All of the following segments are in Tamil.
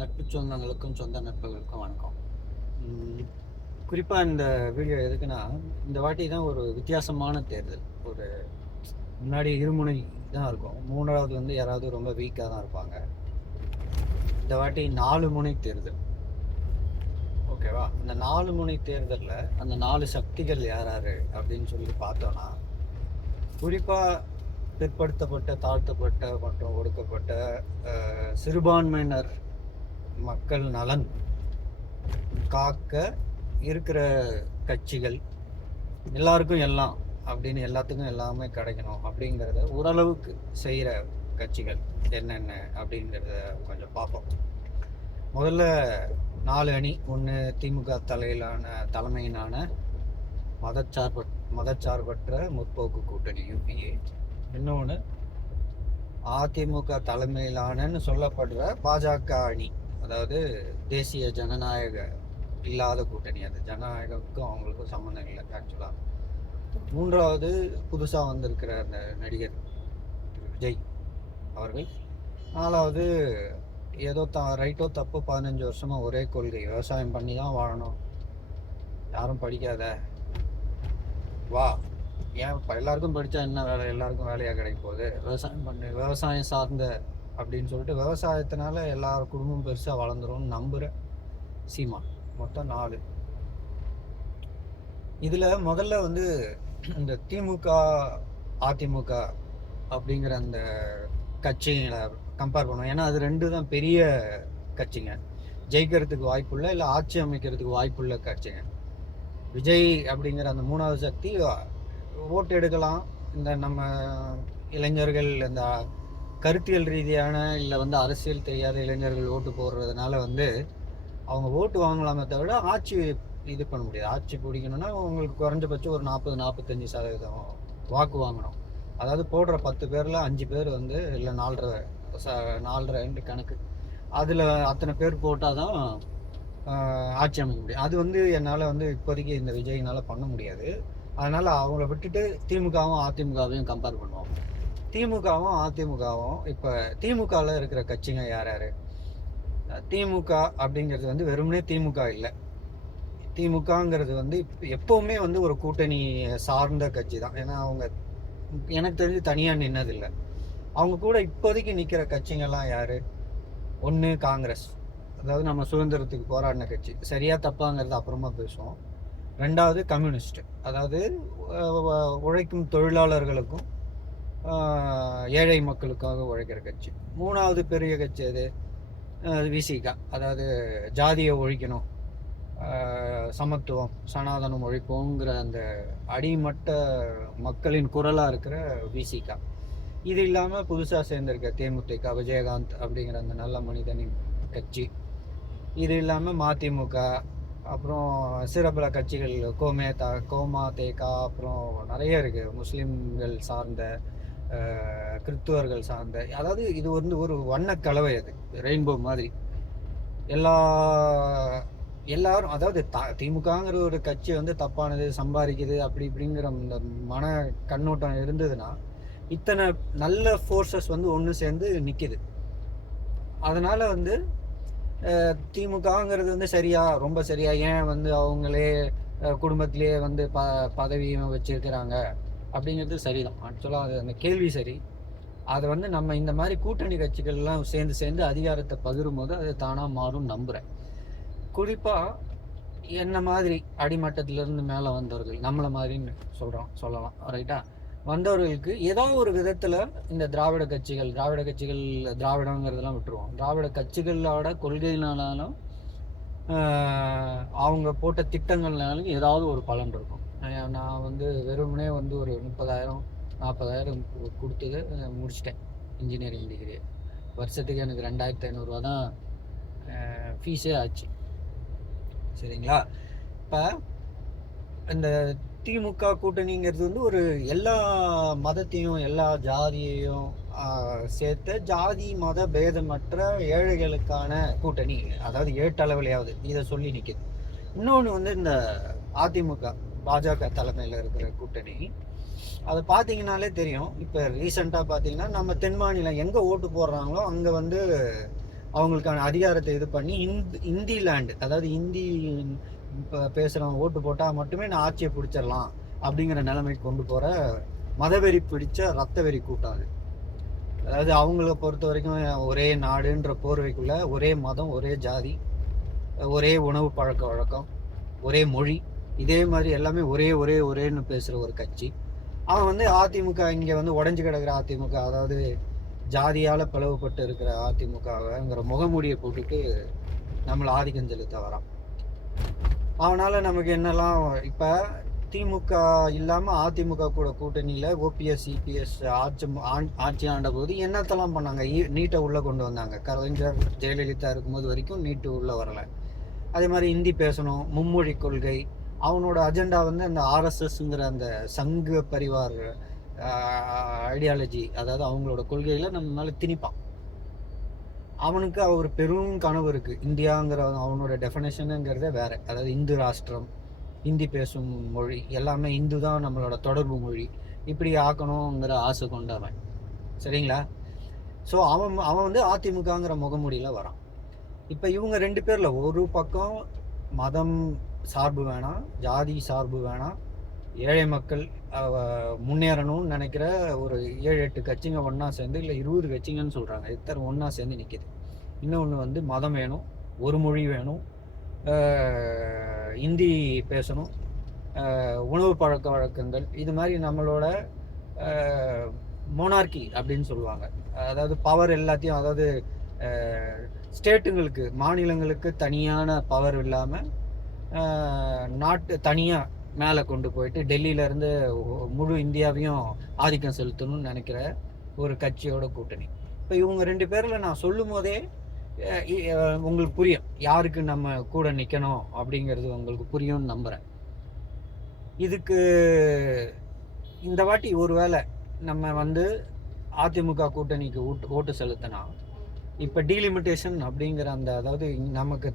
நட்பு சொந்தங்களுக்கும் சொந்த நட்புகளுக்கும் வணக்கம். குறிப்பாக இந்த வீடியோ எதுக்குன்னா, இந்த வாட்டி தான் ஒரு வித்தியாசமான தேர்தல். ஒரு முன்னாடி இருமுனை தான் இருக்கும், மூன்றாவது வந்து யாராவது ரொம்ப வீக்காக தான் இருப்பாங்க. இந்த வாட்டி 4 முனை தேர்தல். ஓகேவா? இந்த 4 முனை தேர்தலில் அந்த 4 சக்திகள் யார் யார் அப்படின்னு சொல்லி பார்த்தோன்னா, குறிப்பாக பிற்படுத்தப்பட்ட, தாழ்த்தப்பட்ட மற்றும் ஒடுக்கப்பட்ட சிறுபான்மையினர் மக்கள் நலன் காக்க இருக்கிற கட்சிகள், எல்லாருக்கும் எல்லாம் அப்படின்னு எல்லாத்துக்கும் எல்லாமே கிடைக்கணும் அப்படிங்கிறத ஓரளவுக்கு செய்கிற கட்சிகள் என்னென்ன அப்படிங்கிறத கொஞ்சம் பார்ப்போம். முதல்ல 4 அணி. ஒன்று திமுக தலைமையிலான மதச்சார்பற்ற முற்போக்கு கூட்டணி யூபிஏ. இன்னொன்று அதிமுக தலைமையிலானன்னு சொல்லப்படுற பாஜக அணி, அதாவது தேசிய ஜனநாயக இல்லாத கூட்டணி. அது ஜனநாயகத்துக்கும் அவங்களுக்கும் சம்மந்தம் இல்லை ஆக்சுவலாக. மூன்றாவது புதுசாக வந்திருக்கிற அந்த நடிகர் விஜய் அவர்கள். நாலாவது ஏதோ ரைட்டோ தப்பு 15 வருஷமாக ஒரே கொள்கை, விவசாயம் பண்ணி தான் வாழணும், யாரும் படிக்காத வா, ஏன் இப்போ எல்லாருக்கும் படித்தா என்ன வேலை, எல்லாருக்கும் வேலையாக கிடைக்க போகுது, விவசாயம் பண்ணு, விவசாயம் சார்ந்த அப்படின்னு சொல்லிட்டு விவசாயத்தினால எல்லார் குடும்பமும் பெருசாக வளர்ந்துரும்னு நம்புகிற சீமான். மொத்தம் 4. இதில் முதல்ல வந்து இந்த திமுக அதிமுக அப்படிங்கிற அந்த கட்சிகளை கம்பேர் பண்ணுவோம். ஏன்னா அது 2 தான் பெரிய கட்சிங்க, ஜெயிக்கிறதுக்கு வாய்ப்புள்ள இல்லை ஆட்சி அமைக்கிறதுக்கு வாய்ப்புள்ள கட்சிங்க. விஜய் அப்படிங்கிற அந்த 3வது சக்தி ஓட்டு எடுக்கலாம். இந்த நம்ம இளைஞர்கள், இந்த கருத்தியல் ரீதியான இல்லை வந்து அரசியல் தெரியாத இளைஞர்கள் ஓட்டு போடுறதுனால வந்து அவங்க ஓட்டு வாங்கலாமே தவிர ஆட்சி இது பண்ண முடியாது. ஆட்சி பிடிக்கணும்னா உங்களுக்கு குறைஞ்சபட்சம் ஒரு 40-45% வாக்கு வாங்கணும். அதாவது போடுற 10 பேரில் 5 பேர் வந்து, இல்லை 4.5 கணக்கு, அதில் அத்தனை பேர் போட்டால் தான் ஆட்சி அமைக்க முடியும். அது வந்து என்னால் வந்து இப்போதைக்கு இந்த விஜயினால் பண்ண முடியாது. அதனால் அவங்கள விட்டுட்டு திமுகவும் அதிமுகவையும் கம்பேர் பண்ணுவோம். திமுகவும் அதிமுகவும் இப்போ திமுகவில் இருக்கிற கட்சிங்க யார் யார்? திமுக அப்படிங்கிறது வந்து வெறுமனே திமுக இல்லை. திமுகங்கிறது வந்து எப்போவுமே வந்து ஒரு கூட்டணி சார்ந்த கட்சி தான். ஏன்னா அவங்க எனக்கு தெரிஞ்சு தனியாக நின்னதில்லை. அவங்க கூட இப்போதைக்கு நிற்கிற கட்சிங்கெல்லாம் யார்? ஒன்று காங்கிரஸ், அதாவது நம்ம சுதந்திரத்துக்கு போராடின கட்சி, சரியா தப்பாங்கிறது அப்புறமா பேசுவோம். 2வது கம்யூனிஸ்ட், அதாவது உழைக்கும் தொழிலாளர்களுக்கும் ஏழை மக்களுக்காக உழைக்கிற கட்சி. 3வது பெரிய கட்சி அது விசிக, அதாவது ஜாதியை ஒழிக்கணும், சமத்துவம், சனாதனம் ஒழிப்போங்கிற அந்த அடிமட்ட மக்களின் குரலாக இருக்கிற விசிக. இது இல்லாமல் புதுசாக சேர்ந்திருக்க தேமுதிக, விஜயகாந்த் அப்படிங்கிற அந்த நல்ல மனிதனின் கட்சி. இது இல்லாமல் மதிமுக, அப்புறம் சிறப்பல கட்சிகள் கோமாதேகா, அப்புறம் நிறைய இருக்குது, முஸ்லீம்கள் சார்ந்த, கிறிஸ்துவர்கள் சார்ந்த. அதாவது இது வந்து ஒரு வண்ணக்கலவை, அது ரெயின்போ மாதிரி. எல்லாரும், அதாவது திமுகங்கிற ஒரு கட்சி வந்து தப்பானது, சம்பாதிக்குது, அப்படி இப்படிங்கிற இந்த மன கண்ணோட்டம் இருந்ததுன்னா இத்தனை நல்ல ஃபோர்ஸஸ் வந்து ஒன்று சேர்ந்து நிற்கிது. அதனால் வந்து திமுகங்கிறது வந்து சரியா, ரொம்ப சரியா, ஏன் வந்து அவங்களே குடும்பத்திலே வந்து பதவியும் வச்சிருக்கிறாங்க அப்படிங்கிறது சரிதான். ஆக்சுவலாக அது அந்த கேள்வி சரி. அதை வந்து நம்ம இந்த மாதிரி கூட்டணி கட்சிகள்லாம் சேர்ந்து அதிகாரத்தை பகிரும் போது அது தானாக மாறும் நம்புகிறேன். குறிப்பாக என்ன மாதிரி அடிமட்டத்திலேருந்து மேலே வந்தவர்கள், நம்மளை மாதிரின்னு சொல்லலாம் ரைட்டா, வந்தவர்களுக்கு ஏதோ ஒரு விதத்தில் இந்த திராவிட கட்சிகள் திராவிடங்கிறதெல்லாம் விட்டுருவோம், திராவிட கட்சிகளோட கொள்கையினாலும் அவங்க போட்ட திட்டங்கள்னாலும் ஏதாவது ஒரு பலன் இருக்கும். நான் வந்து வெறுமனே வந்து ஒரு 30,000-40,000 கொடுத்தது முடிச்சிட்டேன் இன்ஜினியரிங் டிகிரி. வருஷத்துக்கு எனக்கு 2,500 ரூபா தான் ஃபீஸே ஆச்சு. சரிங்களா? இப்போ இந்த திமுக கூட்டணிங்கிறது வந்து ஒரு எல்லா மதத்தையும் எல்லா ஜாதியையும் சேர்த்த ஜாதி மத பேதமற்ற ஏழைகளுக்கான கூட்டணி, அதாவது ஏட்டளவிலையாவது இதை சொல்லி நிற்கிது. இன்னொன்று வந்து இந்த அதிமுக பாஜக தலைமையில் இருக்கிற கூட்டணி, அதை பார்த்தீங்கன்னாலே தெரியும். இப்போ ரீசெண்டாக பார்த்தீங்கன்னா நம்ம தென் மாநிலம் எங்கே ஓட்டு போடுறாங்களோ அங்கே வந்து அவங்களுக்கான அதிகாரத்தை இது பண்ணி இந்தி லேண்டு, அதாவது இந்தி பேசுகிறவங்க ஓட்டு போட்டால் மட்டுமே நான் ஆட்சியை பிடிச்சிடலாம் அப்படிங்கிற நிலைமைக்கு கொண்டு போகிற மதவெறி பிடிச்ச ரத்த வெறி கூட்டம் அது. அதாவது அவங்கள பொறுத்த வரைக்கும் ஒரே நாடுன்ற போர்வைக்குள்ள ஒரே மதம், ஒரே ஜாதி, ஒரே உணவு பழக்க வழக்கம், ஒரே மொழி, இதே மாதிரி எல்லாமே ஒரேன்னு பேசுகிற ஒரு கட்சி. அவன் வந்து அதிமுக இங்கே வந்து உடஞ்சி கிடக்கிற அதிமுக, அதாவது ஜாதியால் பிளவுபட்டு இருக்கிற அதிமுகங்கிற முகமூடியை போட்டுட்டு நம்மளை ஆதிக்கம் செலுத்த வரான். அவனால் நமக்கு என்னெல்லாம் இப்போ திமுக இல்லாமல் அதிமுக கூட கூட்டணியில் ஓபிஎஸ் இபிஎஸ் ஆட்சி ஆண்ட போது என்னத்தெல்லாம் பண்ணாங்க? நீட்டை உள்ளே கொண்டு வந்தாங்க. கலைஞர் ஜெயலலிதா இருக்கும்போது வரைக்கும் நீட்டு உள்ளே வரலை. அதே மாதிரி ஹிந்தி பேசணும், மும்மொழி கொள்கை. அவனோட அஜெண்டா வந்து அந்த ஆர்எஸ்எஸ்ங்கிற அந்த சங்க பரிவார் ஐடியாலஜி, அதாவது அவங்களோட கொள்கையில் நம்ம மேலே திணிப்பான். அவனுக்கு அவர் பெரும் கனவு இருக்குது. இந்தியாங்கிற அவனோட டெஃபினேஷனுங்கிறதே வேறு. அதாவது இந்து ராஷ்டிரம், ஹிந்தி பேசும் மொழி, எல்லாமே இந்து தான் நம்மளோட தொடர்பு மொழி, இப்படி ஆக்கணுங்கிற ஆசை கொண்டவன். சரிங்களா? ஸோ அவன் வந்து அதிமுகங்கிற முகமூடியில் வரான். இப்போ இவங்க 2 பேரில் ஒரு பக்கம் மதம் சார்பு வேணாம், ஜாதி சார்பு வேணாம், ஏழை மக்கள் முன்னேறணும்னு நினைக்கிற ஒரு 7-8 கட்சிங்க ஒன்றா சேர்ந்து, இல்லை 20 கட்சிங்கன்னு சொல்கிறாங்க, இத்தனை ஒன்றா சேர்ந்து நிற்கிது. இன்னொன்று வந்து மதம் வேணும், ஒரு மொழி வேணும், ஹிந்தி பேசணும், உணவு பழக்க வழக்கங்கள், இது மாதிரி நம்மளோட மோனார்கி அப்படின்னு சொல்லுவாங்க. அதாவது பவர் எல்லாத்தையும், அதாவது ஸ்டேட்டுங்களுக்கு, மாநிலங்களுக்கு தனியான பவர் இல்லாமல் நாட்டு தனியாக மேலே கொண்டு போயிட்டு டெல்லியிலேருந்து முழு இந்தியாவையும் ஆதிக்கம் செலுத்தணும்னு நினைக்கிற ஒரு கட்சியோட கூட்டணி. இப்போ இவங்க 2 பேரில் நான் சொல்லும் போதே உங்களுக்கு புரியும் யாருக்கு நம்ம கூட நிற்கணும் அப்படிங்கிறது உங்களுக்கு புரியும்னு நம்புகிறேன். இதுக்கு இந்த வாட்டி ஒருவேளை நம்ம வந்து அதிமுக கூட்டணிக்கு ஓட்டு செலுத்தினா, இப்போ டீலிமிட்டேஷன் அப்படிங்கிற அந்த, அதாவது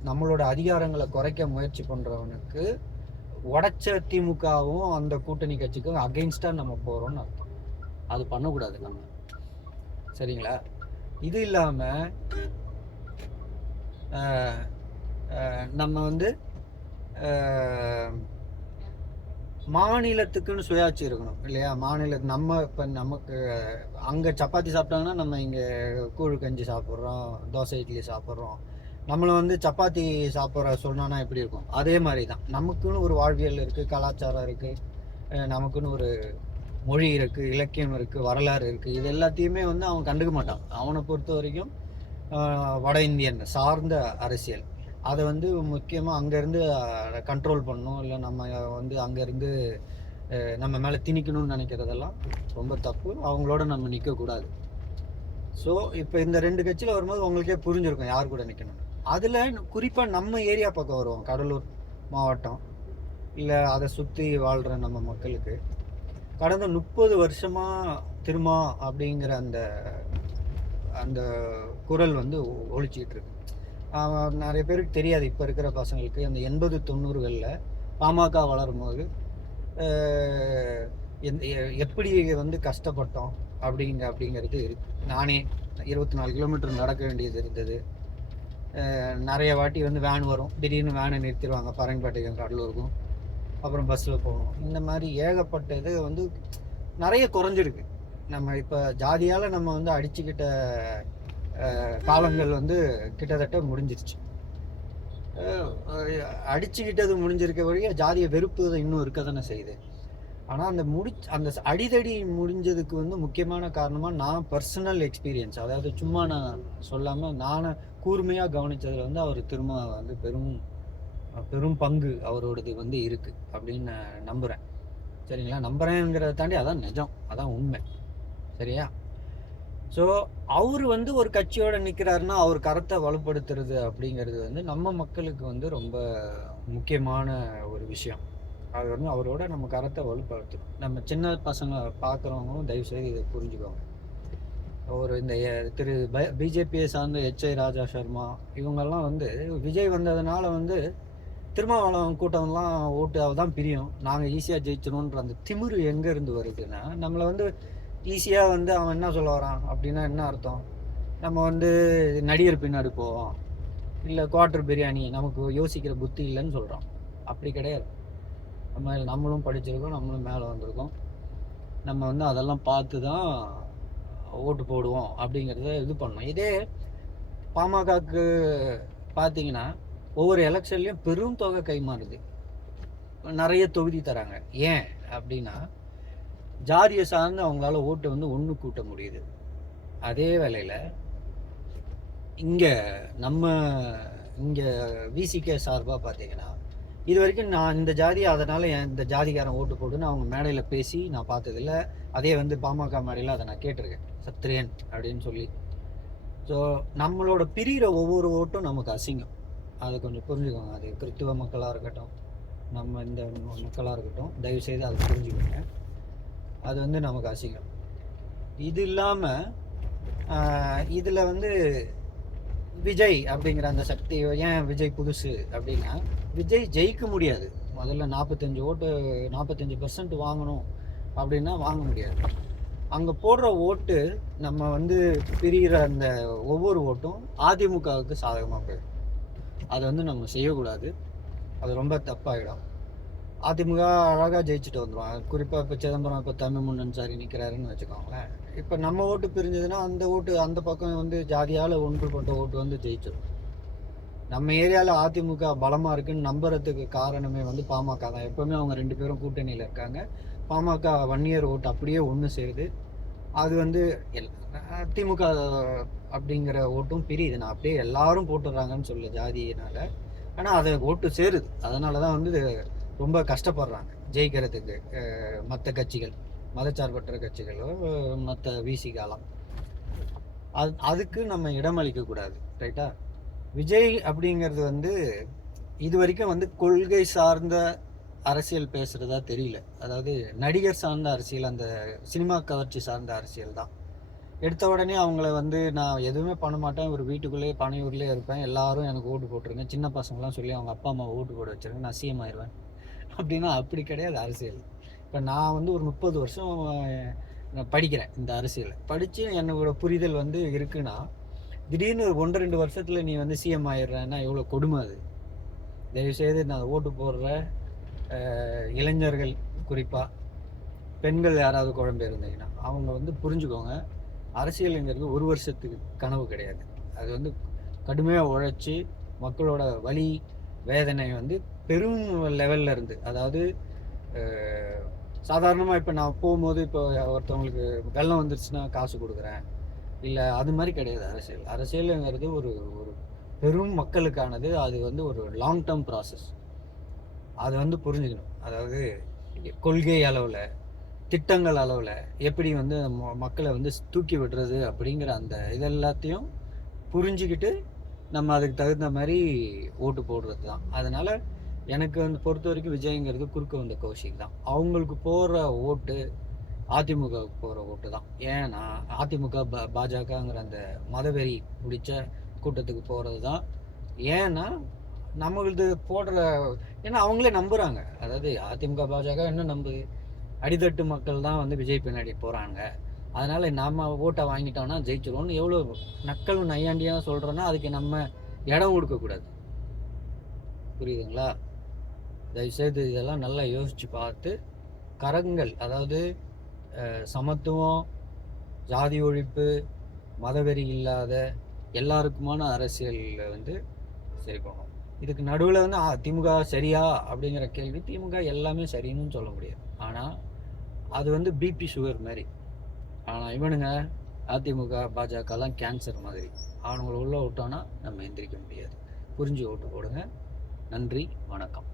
நம்மளோட அதிகாரங்களை குறைக்க முயற்சி பண்ணுறவனுக்கு உடைச்ச திமுகவும் அந்த கூட்டணி கட்சிக்கும் அகெயின்ஸ்டாக நம்ம போகிறோம்னு அர்த்தம். அது பண்ணக்கூடாது நம்ம. சரிங்களா? இது இல்லாமல் நம்ம வந்து மாநிலத்துக்குன்னு சுயாட்சி இருக்கணும் இல்லையா? நம்ம இப்போ நமக்கு அங்கே சப்பாத்தி சாப்பிட்டாங்கன்னா நம்ம இங்கே கூழ் கஞ்சி சாப்பிட்றோம், தோசை இட்லி சாப்பிட்றோம். நம்மளை வந்து சப்பாத்தி சாப்பிட்ற சொன்னான்னா எப்படி இருக்கும்? அதே மாதிரி தான் நமக்குன்னு ஒரு வாழ்வியல் இருக்குது, கலாச்சாரம் இருக்குது, நமக்குன்னு ஒரு மொழி இருக்குது, இலக்கியம் இருக்குது, வரலாறு இருக்குது. இது எல்லாத்தையுமே வந்து அவன் கண்டுக்க மாட்டான். அவனை பொறுத்த வரைக்கும் வட இந்தியன் சார்ந்த அரசியல், அதை வந்து முக்கியமாக அங்கேருந்து கண்ட்ரோல் பண்ணணும், இல்லை நம்ம வந்து அங்கேருந்து நம்ம மேலே திணிக்கணும்னு நினைக்கிறதெல்லாம் ரொம்ப தப்பு. அவங்களோட நம்ம நிற்கக்கூடாது. ஸோ இப்போ இந்த 2 கட்சியில் வரும்போது உங்களுக்கே புரிஞ்சிருக்கும் யார் கூட நிற்கணும். அதில் குறிப்பாக நம்ம ஏரியா பக்கம் வருவோம், கடலூர் மாவட்டம், இல்லை அதை சுற்றி வாழ்கிற நம்ம மக்களுக்கு கடந்த 30 வருஷமாக திருமா அப்படிங்கிற அந்த அந்த குரல் வந்து ஒழிச்சிக்கிட்டு இருக்கு. நிறைய பேருக்கு தெரியாது, இப்போ இருக்கிற பசங்களுக்கு. அந்த 80-90களில் பாமக வளரும் போது எப்படி வந்து கஷ்டப்பட்டோம் அப்படிங்கிறது இருக்குது. நானே 24 கிலோமீட்டர் நடக்க வேண்டியது இருந்தது. நிறைய வாட்டி வந்து வேன் வரும், திடீர்னு வேனை நிறுத்திடுவாங்க பரங்கிப்பேட்டைக்கும் கடலூருக்கும், அப்புறம் பஸ்ஸில் போகணும். இந்த மாதிரி ஏகப்பட்ட இது வந்து நிறைய குறைஞ்சிருக்கு. நம்ம இப்போ ஜாதியால் நம்ம வந்து அடிச்சுக்கிட்ட காலங்கள் வந்து கிட்டத்தட்ட முடிஞ்சிருச்சு. அடிச்சுக்கிட்டது முடிஞ்சிருக்க வழியாக ஜாதியை வெறுப்பு இன்னும் இருக்க தானே செய்யுது. ஆனால் அந்த அடிதடி முடிஞ்சதுக்கு வந்து முக்கியமான காரணமாக நான் பர்சனல் எக்ஸ்பீரியன்ஸ், அதாவது சும்மா நான் சொல்லாமல் நானே கூர்மையாக கவனித்ததில் வந்து அவர் திரும்ப வந்து பெரும் பங்கு அவரோடது வந்து இருக்குது அப்படின்னு நான் நம்புகிறேன். சரிங்களா? நம்புகிறேங்கிறத தாண்டி அதான் நிஜம், அதான் உண்மை. சரியா? ஸோ அவர் வந்து ஒரு கட்சியோட நிற்கிறாருன்னா அவர் கருத்தை வலுப்படுத்துறது அப்படிங்கிறது வந்து நம்ம மக்களுக்கு வந்து ரொம்ப முக்கியமான ஒரு விஷயம். அது வந்து அவரோட நம்ம கருத்தை வலுப்படுத்தணும். நம்ம சின்ன பசங்க பார்க்குறவங்களும் தயவுசெய்து இதை புரிஞ்சுக்கோங்க. ஒரு இந்த பிஜேபியை சார்ந்த HI ராஜா சர்மா இவங்கெல்லாம் வந்து விஜய் வந்ததுனால வந்து திருமாவளவன் கூட்டம்லாம் ஓட்டு தான் பிரியும், நாங்கள் ஈஸியாக ஜெயிச்சிடணுன்ற அந்த திமிரு எங்கேருந்து வருதுன்னா, நம்மளை வந்து ஈஸியாக வந்து அவன் என்ன சொல்ல வரான் அப்படின்னா என்ன அர்த்தம்? நம்ம வந்து நடிகர் பின்னாடி போவோம், இல்லை குவார்ட்டர் பிரியாணி நமக்கு யோசிக்கிற புத்தி இல்லைன்னு சொல்கிறோம். அப்படி கிடையாது. நம்மளும் படிச்சிருக்கோம், நம்மளும் மேலே வந்திருக்கோம். நம்ம வந்து அதெல்லாம் பார்த்து தான் ஓட்டு போடுவோம் அப்படிங்கிறத இது பண்ணோம். இதே பாமகக்கு பார்த்தீங்கன்னா ஒவ்வொரு எலெக்ஷன்லேயும் பெரும் தொகை கைமாறுது, நிறைய தொகுதி தராங்க. ஏன் அப்படின்னா ஜாதியை சார்ந்து அவங்களால ஓட்டு வந்து ஒன்று கூட்ட முடியுது. அதே வேளையில் இங்கே நம்ம இங்கே விசிகே சார்பாக பார்த்தீங்கன்னா இது வரைக்கும் நான் இந்த ஜாதி, அதனால் இந்த ஜாதிக்காரன் ஓட்டு போடுன்னு அவங்க மேடையில் பேசி நான் பார்த்ததில்ல. அதே வந்து பாமக மேடையில் அதை நான் கேட்டிருக்கேன், சத்திரியன் அப்படின்னு சொல்லி. ஸோ நம்மளோட பிரிகிற ஒவ்வொரு ஓட்டும் நமக்கு அசிங்கம். அதை கொஞ்சம் புரிஞ்சுக்கோங்க. அது கிறித்துவ மக்களாக இருக்கட்டும், நம்ம இந்த மக்களாக இருக்கட்டும், தயவுசெய்து அதை புரிஞ்சுக்கோங்க. அது வந்து நமக்கு அசிங்கம். இது இல்லாமல் இதில் வந்து விஜய் அப்படிங்கிற அந்த சக்தி, ஏன் விஜய் புதுசு அப்படின்னா, விஜய் ஜெயிக்க முடியாது. முதல்ல 45% வாங்கணும் அப்படின்னா வாங்க முடியாது. அங்கே போடுற ஓட்டு நம்ம வந்து பிரிகிற அந்த ஒவ்வொரு ஓட்டும் அதிமுகவுக்கு சாதகமாக போயிடும். அதை வந்து நம்ம செய்யக்கூடாது. அது ரொம்ப தப்பாகிடும். அதிமுக அழகாக ஜெயிச்சுட்டு வந்துடுவாங்க. குறிப்பாக இப்போ சிதம்பரம் இப்போ தமிழ் முன்னன் சாரி நிற்கிறாருன்னு வச்சுக்கோங்களேன். இப்போ நம்ம ஓட்டு பிரிஞ்சதுன்னா அந்த ஓட்டு அந்த பக்கம் வந்து ஜாதியால் ஒன்றுபட்ட ஓட்டு வந்து ஜெயிச்சிடும். நம்ம ஏரியாவில் அதிமுக பலமாக இருக்குன்னு நம்புறதுக்கு காரணமே வந்து பாமக தான். எப்போவுமே அவங்க 2 பேரும் கூட்டணியில் இருக்காங்க. பாமக 1 இயர் ஓட்டு அப்படியே ஒன்று சேருது. அது வந்து திமுக அப்படிங்கிற ஓட்டும் பிரியுது. நான் அப்படியே எல்லாரும் போட்டுடுறாங்கன்னு சொல்ல ஜாதியினால். ஆனால் அதை ஓட்டு சேருது. அதனால தான் வந்து ரொம்ப கஷ்டப்படுறாங்க ஜெயிக்கிறதுக்கு மற்ற கட்சிகள், மதச்சார்பற்ற கட்சிகளோ மற்ற விசிகாலாம். அதுக்கு நம்ம இடமளிக்கக்கூடாது. ரைட்டா? விஜய் அப்படிங்கிறது வந்து இது வரைக்கும் வந்து கொள்கை சார்ந்த அரசியல் பேசுகிறதா தெரியல. அதாவது நடிகர் சார்ந்த அரசியல், அந்த சினிமா கவர்ச்சி சார்ந்த அரசியல் தான். எடுத்த உடனே அவங்கள வந்து நான் எதுவுமே பண்ண மாட்டேன், ஒரு வீட்டுக்குள்ளேயே பனையூர்லேயே இருப்பேன், எல்லாரும் எனக்கு ஓட்டு போட்டுருங்க, சின்ன பசங்களாம் சொல்லி அவங்க அப்பா அம்மா ஓட்டு போட வச்சுருங்க, நான் சிஎம் ஆயிடுவேன் அப்படின்னா அப்படி கிடையாது அரசியல். இப்போ நான் வந்து ஒரு 30 வருஷம் நான் படிக்கிறேன். இந்த அரசியலை படித்து என்னோட புரிதல் வந்து இருக்குன்னா, திடீர்னு ஒரு 1-2 வருஷத்தில் நீ வந்து சிஎம் ஆயிடுறேன்னா எவ்வளோ கொடுமை அது. தயவுசெய்து நான் ஓட்டு போடுற இளைஞர்கள், குறிப்பாக பெண்கள் யாராவது குழம்பு இருந்தீங்கன்னா அவங்க வந்து புரிஞ்சுக்கோங்க. அரசியலுங்கிறது ஒரு வருஷத்துக்கு கனவு கிடையாது. அது வந்து கடுமையாக உழைச்சி மக்களோட வலி வேதனை வந்து பெரும் லெவலில் இருந்து, அதாவது சாதாரணமாக இப்போ நான் போகும்போது இப்போ ஒருத்தவங்களுக்கு வெள்ளம் வந்துருச்சுன்னா காசு கொடுக்குறேன், இல்லை அது மாதிரி கிடையாது. அரசியலுங்கிறது ஒரு ஒரு பெரும் மக்களுக்கானது. அது வந்து ஒரு லாங் டேர்ம் ப்ராசஸ். அதை வந்து புரிஞ்சுக்கணும். அதாவது கொள்கை அளவில், திட்டங்கள் அளவில் எப்படி வந்து மக்களை வந்து தூக்கி விடுறது அப்படிங்கிற அந்த இதெல்லாத்தையும் புரிஞ்சுக்கிட்டு நம்ம அதுக்கு தகுந்த மாதிரி ஓட்டு போடுறது தான். அதனால் எனக்கு வந்து பொறுத்த வரைக்கும் விஜய்ங்கிறது குறுக்க வந்த கௌஷிக் தான். அவங்களுக்கு போகிற ஓட்டு அதிமுகவுக்கு போகிற ஓட்டு தான். ஏன்னா அதிமுக பாஜகங்கிற அந்த மதவெறி பிடிச்ச கூட்டத்துக்கு போகிறது தான். ஏன்னா நம்மளது போடுற, ஏன்னா அவங்களே நம்புகிறாங்க. அதாவது அதிமுக பாஜக என்ன நம்புது, அடித்தட்டு மக்கள் தான் வந்து விஜய் பின்னாடி போகிறாங்க, அதனால் நம்ம ஓட்டை வாங்கிட்டோம்னா ஜெயிச்சிருவோம்னு எவ்வளோ நக்கல் நையாண்டியாக சொல்கிறோன்னா அதுக்கு நம்ம இடம் கொடுக்கக்கூடாது. புரியுதுங்களா? தயவுசெய்து இதெல்லாம் நல்லா யோசித்து பார்த்து கரங்கள், அதாவது சமத்துவம், ஜாதி ஒழிப்பு, மதவெறி இல்லாத எல்லாருக்குமான அரசியல் வந்து சரி பண்ணும். இதுக்கு நடுவில் வந்து திமுக சரியா அப்படிங்கிற கேள்வி, திமுக எல்லாமே சரின்னு சொல்ல முடியாது. ஆனால் அது வந்து பிபி சுகர் மாதிரி. ஆனால் இவனுங்க அதிமுக பாஜகலாம் கேன்சர் மாதிரி. அவனுங்களை உள்ளே விட்டோன்னா நம்ம எந்திரிக்க முடியாது. புரிஞ்சு ஓட்டு போடுங்க. நன்றி, வணக்கம்.